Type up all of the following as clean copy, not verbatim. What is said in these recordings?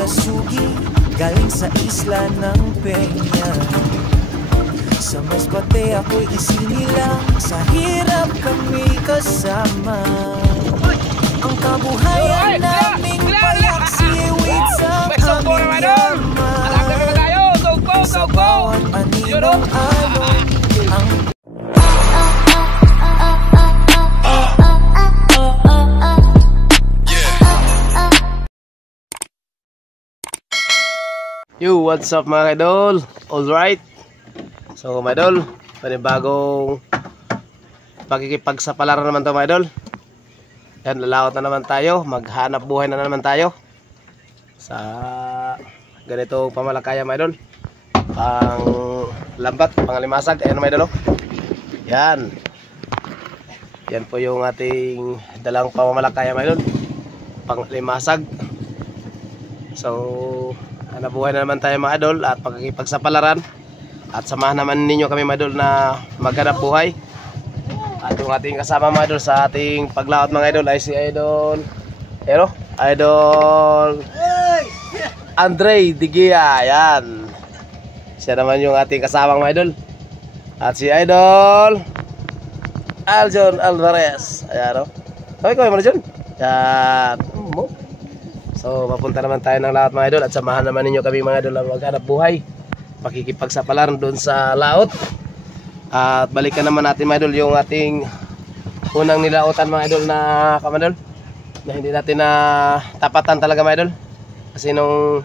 malasugi, galing sa isla ng Peña. Sa Masbate ako'y isinilang, sa hirap kami kasama. Ang kabuhayan naming payak, siwit sa aming yaman. Sa bawat aninong alon, ang Yo, what's up mga idol? Alright. So mga idol, panibagong pakikipagsapalaran naman to mga idol. Yan, lalaot na naman tayo. Maghanap buhay na naman tayo sa ganito pamalakaya mga idol. Pang lambat, pang limasag. Ayan mga idol, oh. Yan. Yan po yung ating dalang pamamalakaya mga idol, pang limasag. So nabuhay na naman tayo mga idol at pagkikipagsapalaran. At samahan naman ninyo kami mga idol na maghanap buhay. At yung ating kasama mga idol sa ating paglaot mga idol ay si Idol Andre Digia. Yan, siya naman yung ating kasama mga idol. At si Idol Aljon Alvarez. Ayan, o. Okay, kawin mo na dyan. Yan. So mapunta naman tayo ng laot mga idol at samahan naman ninyo kami mga idol na maghanap buhay, pakikipagsapalaran doon sa laot. At balikan naman natin mga idol yung ating unang nilaotan mga idol na kamadol, na hindi natin na tapatan talaga mga idol. Kasi nung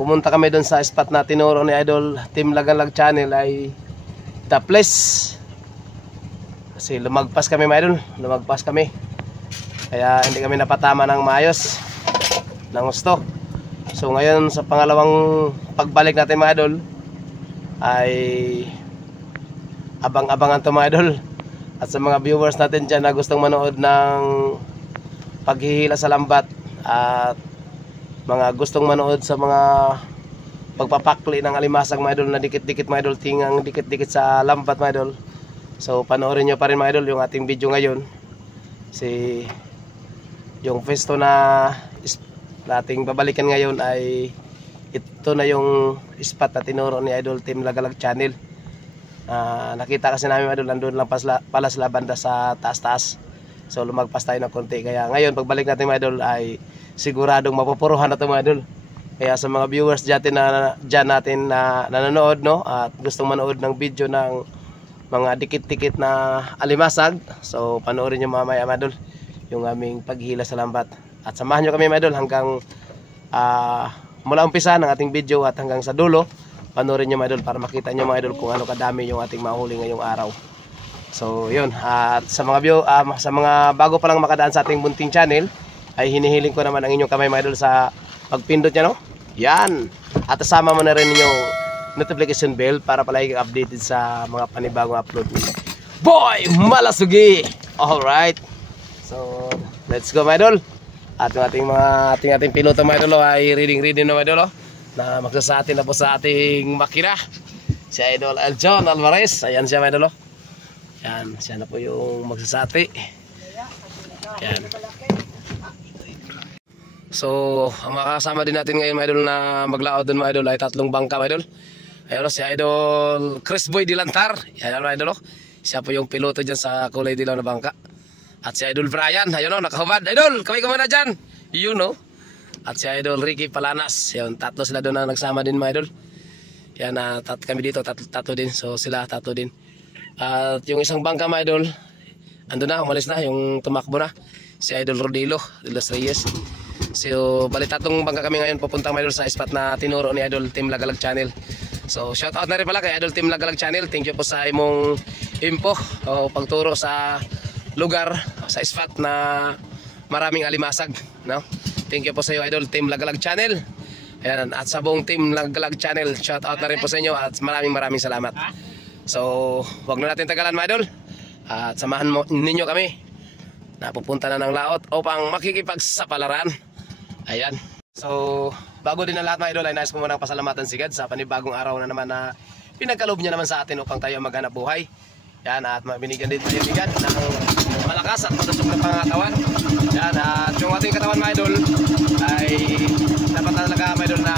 pumunta kami doon sa spot na tinuro ni Idol Team Lagalag Channel ay the place. Kasi lumagpas kami mga idol, lumagpas kami, kaya hindi kami napatama ng maayos ng gusto. So ngayon sa pangalawang pagbalik natin mga idol ay abang-abangan to mga idol. At sa mga viewers natin dyan na gustong manood ng paghihila sa lambat at mga gustong manood sa mga pagpapakli ng alimasag mga idol na dikit-dikit mga idol, tingang dikit-dikit sa lambat mga idol, so panoorin nyo pa rin mga idol yung ating video ngayon. Si yung festo na ating babalikan ngayon ay ito na yung spot na tinuro ni Idol Team Lagalag Channel. Nakita kasi namin idol, nandun lang pala sila banda sa taas-taas. So lumagpas tayo ng konti, kaya ngayon pagbalik natin mga idol ay siguradong mapupuruhan na ito mga idol. Kaya sa mga viewers dyan natin na nanonood, no, at gustong manood ng video ng mga dikit-dikit na alimasag, so panoorin nyo mamaya mga idol yung aming paghila sa lambat. At samahan nyo kami mga idol hanggang mula umpisa ng ating video at hanggang sa dulo. Panoorin nyo mga idol para makita nyo mga idol kung ano kadami yung ating mahuli ngayong araw. So yun, at sa mga bago pa lang makadaan sa ating bunting channel ay hinihiling ko naman ang inyong kamay mga idol sa pagpindot nya, no? Yan. At kasama mo na rin yung notification bell para palagi updated sa mga panibagong upload ni Boy Malasugi. Alright, so let's go mga idol. At yung ating piloto mga idol ay reading na mga idol, na magsasati na po sa ating makina, si Idol Aljon Alvarez. Ayan siya mga idol. Yan, siya na po yung magsasati. Yan. So ang makakasama din natin ngayon mga idol na maglaot dun mga idol ay tatlong bangka mga idol. Ayun, si Idol Chris Boy Dilantar. Yan mga idol, siya po yung piloto dyan sa kulay dilaw na bangka. At si Idol Brian, ayun o, nakahubad. Idol, kami kumana dyan. You know. At si Idol Ricky Palanas. Yun, tatlo sila doon na nagsama din mga idol. Yan, kami dito, tatlo din. So sila, tatlo din. At yung isang bangka mga idol, ando na, umalis na, yung tumakbo na. Si Idol Rodilo de los Reyes. So, bali tatlong bangka kami ngayon pupunta mga idol sa spot na tinuro ni Idol Team Lagalag Channel. So, shout out na rin pala kay Idol Team Lagalag Channel. Thank you po sa imong info o pagturo sa lugar, sa spot na maraming alimasag, no? Thank you po sa iyo Idol Team Lagalag Channel. Ayan, at sa buong Team Lagalag Channel, shout out na rin po sa inyo at maraming salamat. So wag na natin tagalan mga idol, at samahan ninyo kami na pupunta na ng laot upang makikipagsapalaran. Ayan, so bago din ang lahat mga idol ay nais ko munang pasalamatan si God sa panibagong araw na naman na pinagkaloob niya naman sa atin upang tayo maghanap buhay. Yan, at binigyan din tayo ni God ng malakas at matusok na pangatawan. Yan, at yung ating katawan mga idol ay dapat na kumbaga mga idol na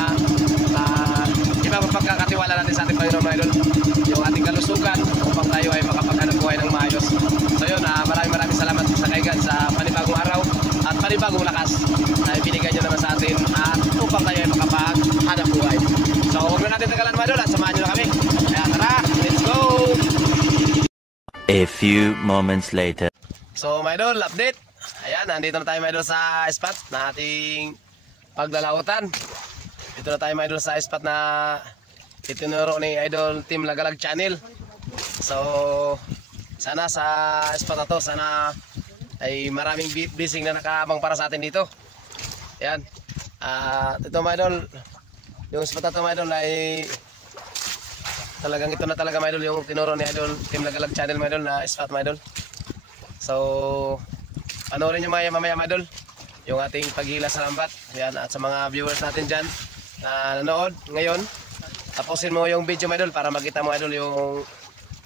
iba pa pagkakatiwala natin sa ating Panginoon mga idol, yung ating kalusugan upang tayo ay makapaghanap buhay ng maayos. So yun, maraming salamat sa kaigan sa panibagong araw at panibagong lakas na ibinigay nyo naman sa atin at upang tayo ay makapaghanap buhay. So huwag na natin tagalan mga idol at samahan nyo na kami. Kaya tara, let's go! A few moments later. So mga idol, update. Ayan, nandito na tayo mga idol sa spot na ating paglalautan. Dito na tayo mga idol sa spot na itinuro ni Idol Team Lagalag Channel. So sana sa spot na to, sana ay maraming blessing na nakaabang para sa atin dito. Ayan. Ito mga idol, yung spot na to mga idol ay talagang ito na talaga mga idol yung tinuro ni Idol Team Lagalag Channel mga idol na spot mga idol. So panoorin nyo mamaya mga idol yung ating paghila sa lambat. Ayan, at sa mga viewers natin dyan na nanood ngayon, tapusin mo yung video mga idol para makita mo idol yung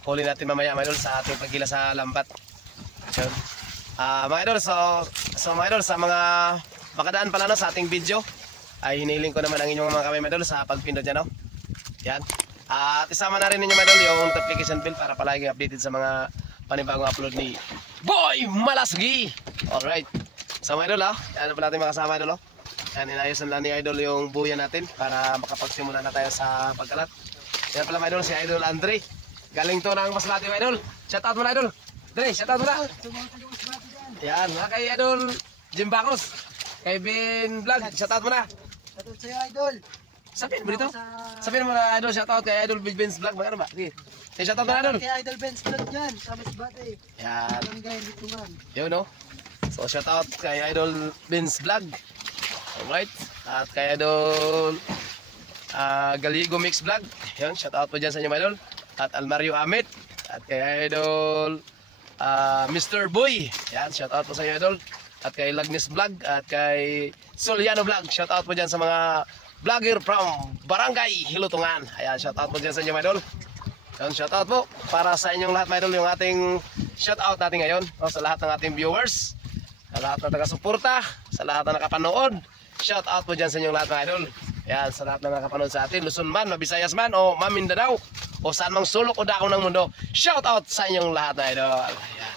huli natin mamaya mga idol sa ating paghila sa lambat. Ayan. Mga idol, so mga idol, sa mga makadaan pala no, sa ating video ay hiniling ko naman ang inyong mga kamay mga idol sa pagpindot dyan, no? Yan. At isama na rin ninyo mga idol yung notification bell para palagi updated sa mga panibagong upload ni Boy Malasgi. Alright. So mga idol, yan pa natin makasama idol. Yan, inayosan lang ni Idol yung buya natin para makapagsimula na tayo sa pagkalat. Yan pala mga idol, si Idol Andre. Galing to ng Masbate mga idol. Shout out mo na Idol. Dre, shout out mo na. Yan, kay Idol Jim Bacos. Kay Ben Vlog, shout out mo na. Shout out sa'yo Idol. Sabihin mo dito. Sabihin mo na Idol, shout out kay Idol Ben's Vlog. Magkano ba? Sige. Shout out mo na Idol. Kay Idol Ben's Vlog dyan, sa Masbate. Yan. Barangay Litungan. Yun no. So shout out kay Idol Ben's Vlog. Alright. At kay Idol Galigo Mix Vlog. Yun, shout out po dyan sa inyo mga idol. At Almario Amit. At kay Idol Mr. Boy. Yan, shout out po sa inyo idol. At kay Lagnis Vlog. At kay Soliano Vlog. Shout out po dyan sa mga vlogger from Barangay Hilutungan. Ayan, shout out po dyan sa inyo mga idol. Yan, shout out po para sa inyong lahat mga idol. Yung ating shout out natin ngayon, sa lahat ng ating viewers, sa lahat na taga-suporta, sa lahat na nakapanood. Shout out po dyan sa inyong lahat mga idol. Yan, sa lahat na nakapanood sa atin, Luzon man, Mabisayas man, o Mamindanao, o saan mang sulok o dako ng mundo. Shout out sa inyong lahat mga idol. Yan.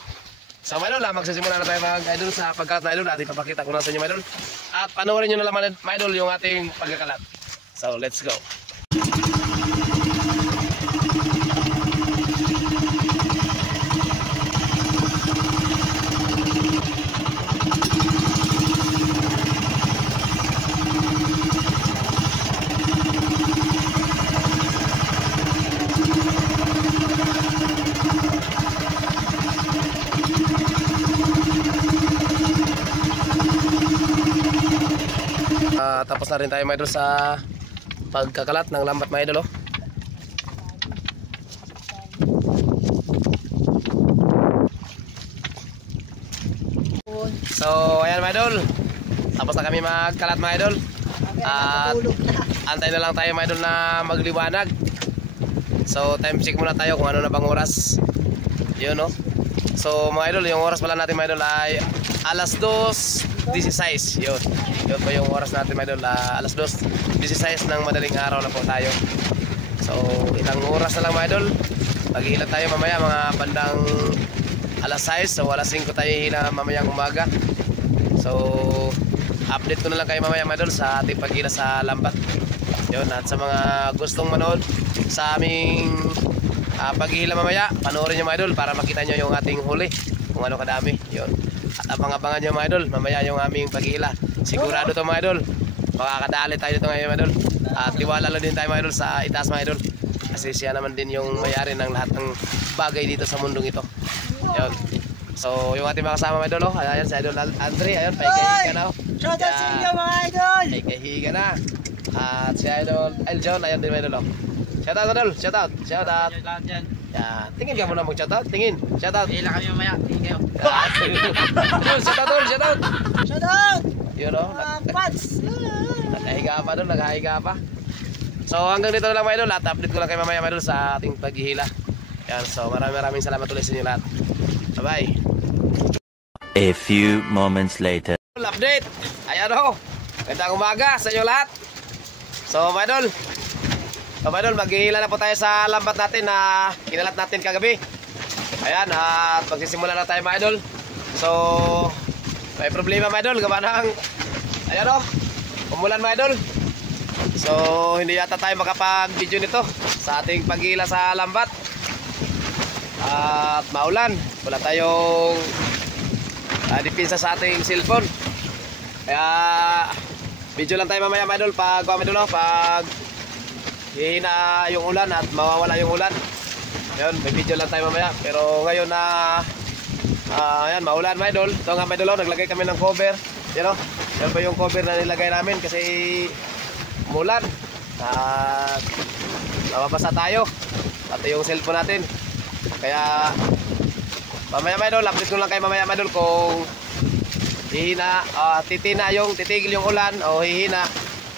So mga idol, magsisimula na tayo mga idol sa pagkalat na idol. At ipapakita ko na sa inyo mga idol. At panoorin nyo na lang mga idol yung ating pagkakalat. So let's go. Tapos na rin tayo mga idol sa pagkakalat ng lambat mga idol. So ayan mga idol, tapos na kami magkalat mga idol. At antay na lang tayo mga idol na magliwanag. So time check muna tayo kung ano na bang oras. Yun no. So mga idol, yung oras pala natin mga idol ay alas 2:16. Yun po yung oras natin mga idol, alas 2:16 ng madaling araw na po tayo. So ilang oras na lang mga idol, mag-ihila tayo mamaya mga bandang alas 6. So alas 5 tayo hila mamayang umaga. So update ko na lang kayo mamaya mga idol sa ating paghila sa lambat. Yun, at sa mga gustong manood sa aming paghihila mamaya, panoorin nyo mga idol para makita nyo yung ating huli kung ano kadami. Yun. At abang-abangan nyo mga idol mamaya yung aming paghihila. Sigurado to mga idol, makakadali tayo dito ngayon mga idol. At tiwala lang din tayo mga idol sa itaas mga idol, kasi siya naman din yung mayari ng lahat ng bagay dito sa mundong ito. Yun. So yung ating mga kasama mga idol, ayan si Idol Andre, ayun, paikahiga na. Shout out sa inyo mga idol. Paikahiga na. At si Idol Eljon, ayan din mga idol. Shout out idol, shout out. Shout out. Yan, tingin ka muna mag-shout out, tingin. Shout out. Ilan kami mamaya, tingin kayo. Shout out idol, shout out. Shout out. Yun o, Pats. nakahiga pa doon, nakahiga pa. So hanggang dito na lang mga idol, at update ko lang kayo mamaya mga idol sa ating paghihila. Yan, so maraming salamat ulit sa inyo lahat. Bye bye. A few moments later. Update, ayan o, gandang umaga sa inyo lahat. So mga idol, maghihila na po tayo sa lambat natin na kinalat natin kagabi. Ayan, at magsisimula na tayo mga idol. So may problema mga idol, gawa ng ayan o, umulan mga idol. So hindi yata tayo makapag-video nito sa ating paghihila sa lambat. At maulan, wala tayong dipinsa sa ating cellphone. Kaya video lang tayo mamaya mga idol pag hihina yung ulan at mawawala yung ulan. Ayun, may video lang tayo mamaya. Pero ngayon na ayan, maulan mga idol. Ito nga mga idol, naglagay kami ng cover. Yan o, yan pa yung cover na nilagay namin kasi umulan. At mababasa tayo. At yung cellphone natin. Kaya mamaya mga idol, update ko lang kayo mamaya mga idol kung hihina, titigil yung ulan o hihina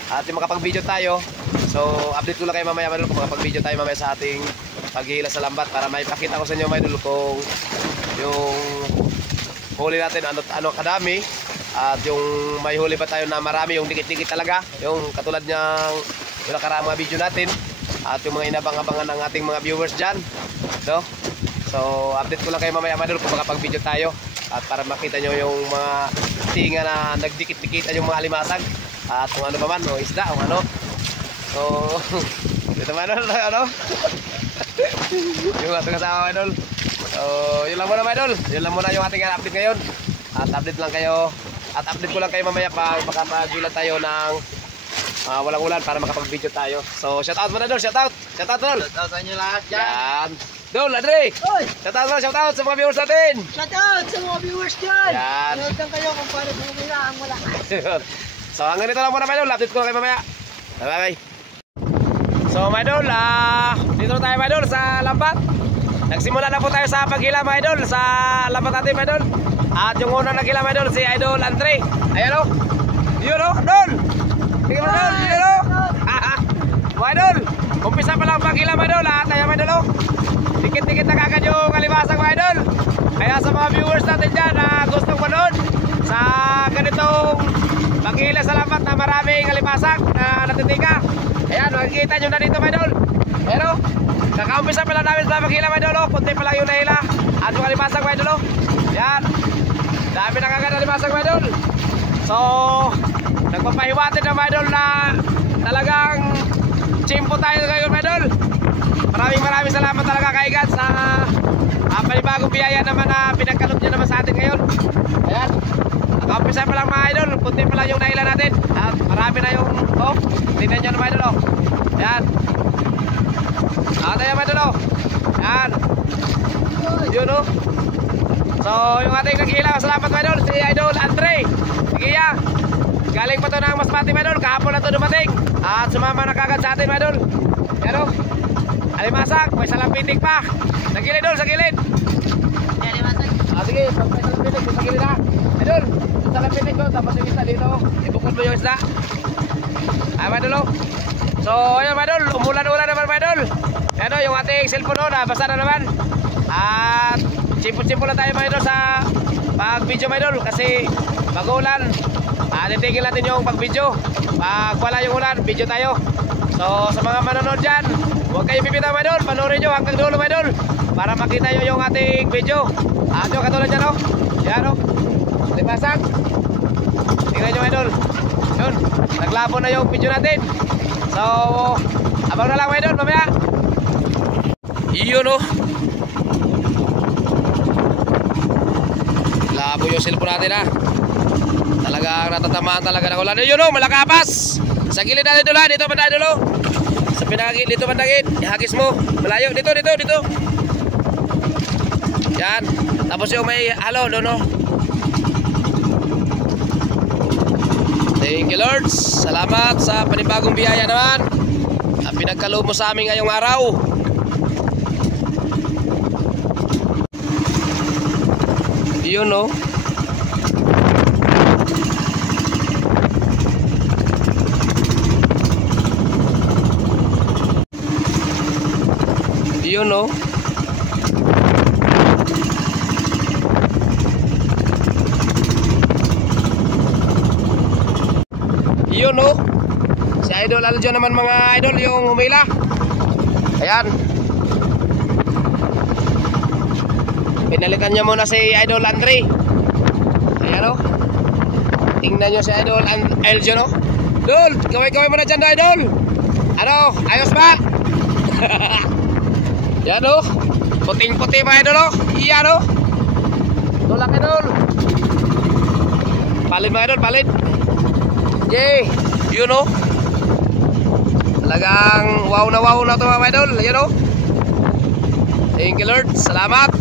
at makapag-video tayo. So update ko lang kayo mamaya mga idol kung makapag-video tayo mamaya sa ating paghihila sa lambat para maipakita ko sa inyo mga idol kung yung huli natin ano kadami at yung may huli pa tayo na marami, yung dikit-dikit talaga, yung katulad niyang yung nakaraang mga video natin at yung mga inabang-abangan ng ating mga viewers dyan, no? So update ko lang kayo mamaya mga idol kung makapag-video tayo at para makita nyo yung mga tinga na nagdikit-dikitan yung mga alimasag at kung ano pa man, o isda o ano. So dito mga idol, ano? Yung ating kasama mga idol. So yun lang muna mga idol, yun lang muna yung ating update ngayon. At update ko lang kayo mamaya pag makapag-video tayo ng walang ulan para makapag-video tayo. So shout out muna idol, shout out idol. Shout out sa inyo lahat dyan. Yan. Dol, Adre! Oy! Shout out sa mga viewers natin! Shout out sa mga viewers dyan. Yan. Shout out kayo kung paano bumila ang malakas. So hanggang dito lang muna mga idol, update ko lang kayo mamaya. Bye bye. So mga idol, dito tayo mga idol sa lambat. Nagsimula na po tayo sa paghila mga idol sa lambat natin mga idol. At yung unang naghila mga idol si Idol Andre. Ayan o. Yun o, Dol! Tingnan mo Dol, yun o. Mga idol, umpisa pa lang paghila mga idol. At ayan mga idol o. Dikit-dikit na kagad yung alibasag mga idol. Kaya sa mga viewers natin dyan na gustong manood sa ganitong paghila sa lambat na maraming alibasag na natitika, ayan, makikita nyo na dito mga idol. Pero kakaumpisa pa lang namin sa paghila mga idol. Kunti pa lang yung nahila at yung alibasag mga idol. Yan, dami na kagad alibasag mga idol. So nagpapahiwatin na mga idol na talagang chimpo tayo ngayon mga idol. Maraming salamat talaga kay God sa panibagong biyaya naman na pinagkaloob niya naman sa atin ngayon. Ayan, nag-umpisa pa lang mga idol, kunti pa lang yung nahila natin at marami na yung tingnan nyo naman idol. Ayan, tayo mga idol. Ayan, yun o. So yung ating naghihila, salamat mga idol, si Idol Andre. Sige ya, galing pa to ng Masbate mga idol, kahapon na to dumating at sumama na kagad sa atin mga idol. Ayan o, alimasag, may salampitik pa. Sa gilid Idol, sa gilid. Alimasag. Sige, may salampitik sa gilid na. Idol, sa salampitik ko, tapos yung isda dito. Ibukod mo yung isda. Ay mga idol. So ayun mga idol, umulan-ulan naman mga idol. Ano, yung ating cellphone nabasa na naman. At simple lang tayo mga idol sa pag-video mga idol. Kasi mag-ulan, titigil natin yung pag-video. Pag wala yung ulan, video tayo. So sa mga manonood dyan, huwag kayo bibitaw mga idol, panoorin nyo hanggang dulo mga idol para makita nyo yung ating video. Yung katulad dyan o. Yan o, libasag. Tingnan nyo mga idol. Yun, naglabo na yung video natin. So abang na lang mga idol mamaya. Yun o, labo yung cellphone natin ha. Talagang natatamaan talaga ng ulan. Yun o, malakapas. Sa gilid natin idol ha, dito banda idol o. Sa pinakagilid, dito bandagin, ihagis mo, malayo, dito. Yan, tapos yung may halo, no. Thank you Lord, salamat sa panibagong biyaya naman at pinagkaloob mo sa amin ngayong araw. Yun no. Yun no. Yun no. Si Idol Aljo naman mga idol, yung humila. Ayan. Pinalikan niya muna si Idol Andre. Ayan o. Tingnan nyo si Idol Aljo, no? Dol, kaway-kaway mo na dyan, Idol. Ano, ayos ba? Yan o. Puting-puti pa, Idol o. Iyan o. Tulak, Idol. Palit mga Idol, palit. Yay, yun o. Talagang wow na ito mga Idol. Yan o. Thank you Lord, salamat.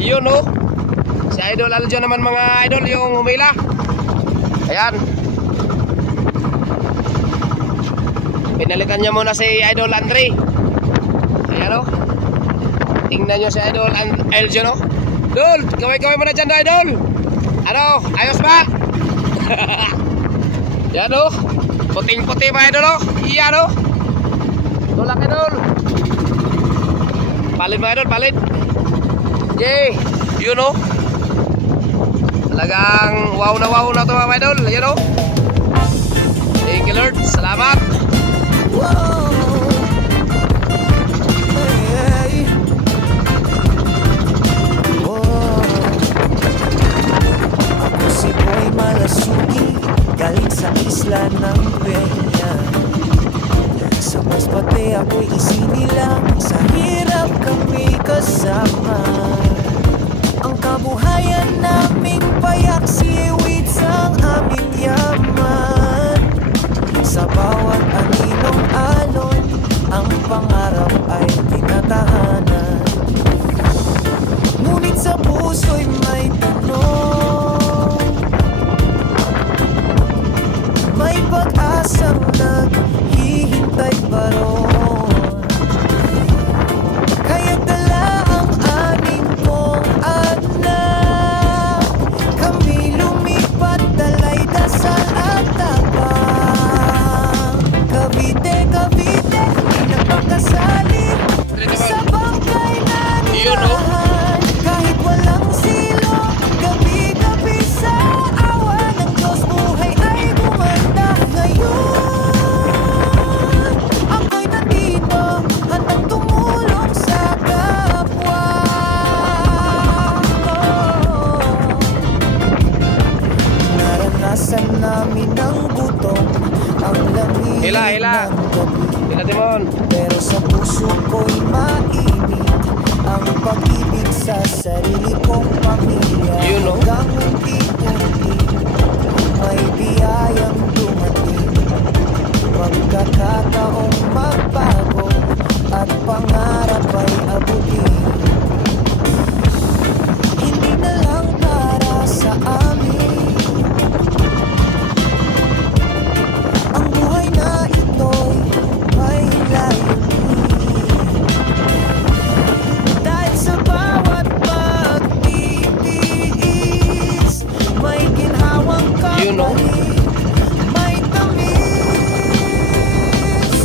Yun o. Si Idol Aljo naman mga idol, yung humila. Ayan. Pinalikan niya muna si Idol Andre. Ayan o. Tingnan nyo si Idol Aljo, no? Dol, kaway-kaway mo na dyan, Idol. Ano, ayos ba? Yan o. Puting-puti pa, Idol o. Iyan o. Tulak, Idol. Palit mga Idol, palit. Yay, yun o. Talagang wow na ito mga Idol. Yan o. Thank you Lord, salamat. Wow. Hey. Oh. Ako si Boy Malasuki, galing sa isla ng Peña. Sa Masbate ako'y isinilang, sa hirap kami kasama. Ang kabuhayan naming payak, siwit sang aming yaman. Sa bawat aninong alon, ang pangarap ay tinatahanan. Ngunit sa puso'y may tanong, may pag-asang naghihintay pa roon. Kaya dala ang anim kong anak, kami lumipat, dalay dasal at tapang. Cavite, Cavite, pinagpakasali sa bangkay na nirahan. Kahit walang silo, gabi-gabi sa awa ng Diyos, buhay ay gumanda ngayon. Ako'y nandito, handang tumulong sa kapwa. Naranasan namin ang gutom, ang lamig Hila. ng gabi. Hila, Timon. Pero sa puso ko'y mainit ang pag-ibig sa sarili kong pamilya. Yun, no? Hanggang unti-unti may biyayang dumating, pagkakataong magbago at pangarap ay abutin. Hindi na lang para sa amin ang buhay na ito'y may layunin. Dahil sa bawat pagtitiis, may ginhawang You know. kapalit, may tamis.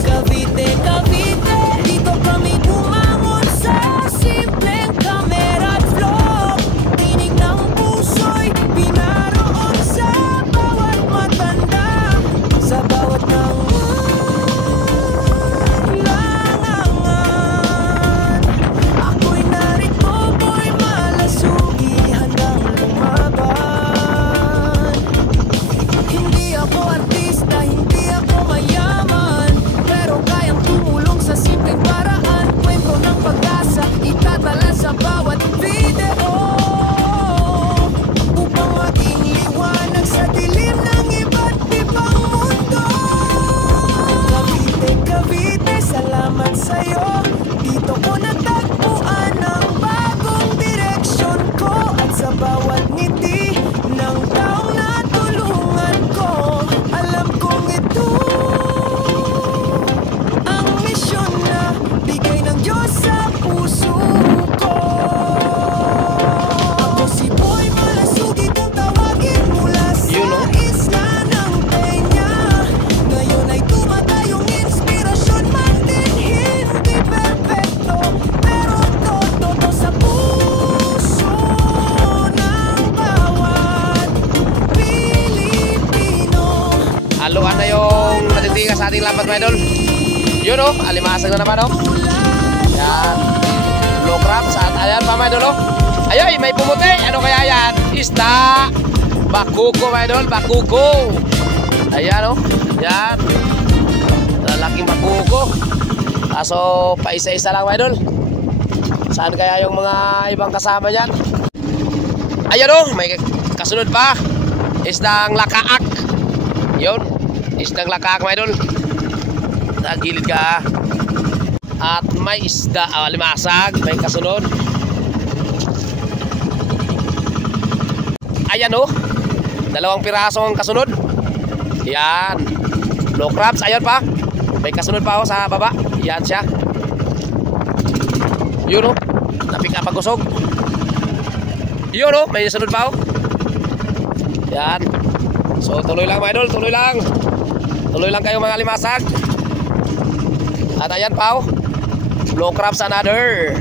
Cavite, Cavite, dito kami yung natitinga sa ating lambat mga idol. Yun o, alimasag na naman o. Yan. Low crabs at ayan pa mga idol o. Ayoy, may pumuti. Ano kaya yan? Isda. Bakuko mga idol, bakuko. Ayan o. Yan. Lalaking bakuko. Kaso pa isa-isa lang mga idol. Saan kaya yung mga ibang kasama yan? Ayan o, may kasunod pa. Isdang lakaak. Yun, isdang lakaak mga idol. Nagilid ka. At may isda, limasag. May kasunod. Ayan o, 2 pirasong kasunod. Yan. Low crabs, ayan pa. May kasunod pa ako sa baba. Yan siya. Yun o, napika pagusog. Yun o, may sunod pa ako. Yan. So tuloy lang mga idol, tuloy lang. Tuloy lang kayo mga limasag. At ayan pa o, low crabs another.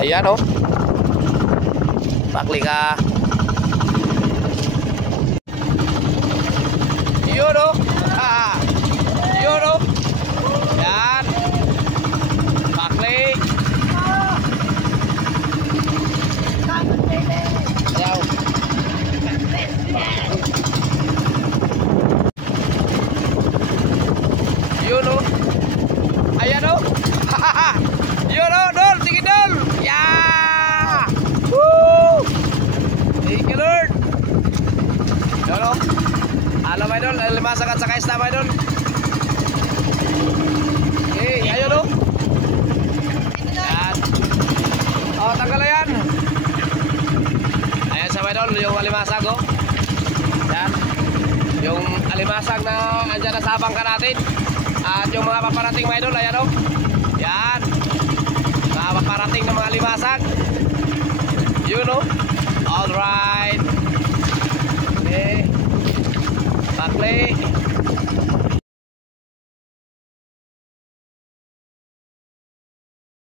Ayan o. Pakli ka. Yun o. Yun o. Yan. Pakli. Ayaw. Yun o. Ayan o. Yun o, Dol. Sige, Dol. Yeah. Woo. Thank you, Lord. Yun o. Alam mga idol, limasag at saka isda mga idol. Okay, ayun o. Yan. O, tanggal na yan. Ayan sa mga idol, yung alimasag o. Yan. Yung alimasag na andyan na sa bangka natin. At yung mga paparating mga idol, ayan o. Yan. Mga paparating na mga alimasag. Yun o. Alright.